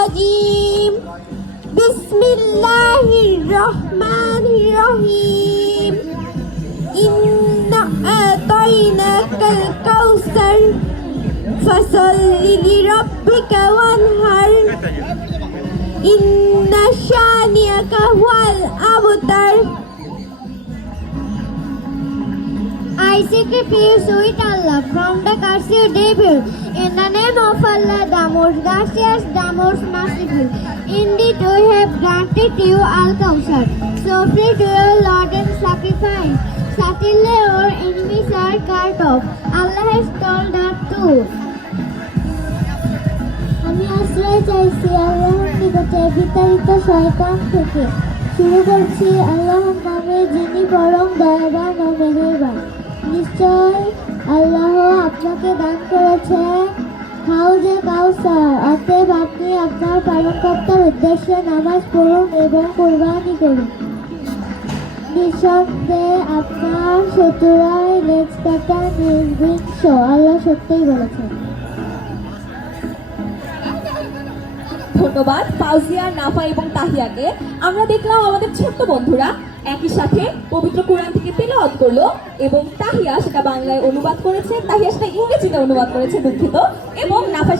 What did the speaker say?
الرجيم بسم الله الرحمن الرحيم إنا أعطيناك الكوثر فصل لربك وانحر إن شانئك هو الأبتر. I seek refuge with Allah from the curse of devil. In the name of Allah, the most gracious, the most merciful. Indeed, we have granted you Al-Kawthar. So pray to your Lord and sacrifice. Certainly, our enemies are cut off. Allah has told us to. আমি আশ্রয় চাইছি আল্লাহর নিকটে বিতাড়িত শয়তান থেকে। শুরু করছি আল্লাহর নামে, যিনি পরম দয়াবান ও মেহেরবান। নিশ্চয় আল্লাহ আপনাকে দান করেছেন হাউজে কাউসার। অতএব আপনি আপনার পালনকর্তার উদ্দেশ্যে নামাজ পড়ুন এবং কুরবানি করুন। নিঃসন্দেহে আপনার শত্রুরাই লেজ কাটা নির্বিংশ। আল্লাহ সত্যিই বলেছেন। ধন্যবাদ ফাউজিয়া, নাফা এবং তাহিয়াকে। আমরা দেখলাম আমাদের ছোট্ট বন্ধুরা একই সাথে পবিত্র কোরআন থেকে তেলাওয়াত করলো এবং তাহিয়া সেটা বাংলায় অনুবাদ করেছে, তাহিয়া সেটা ইংরেজিতে অনুবাদ করেছে, দুঃখিত, এবং নাফা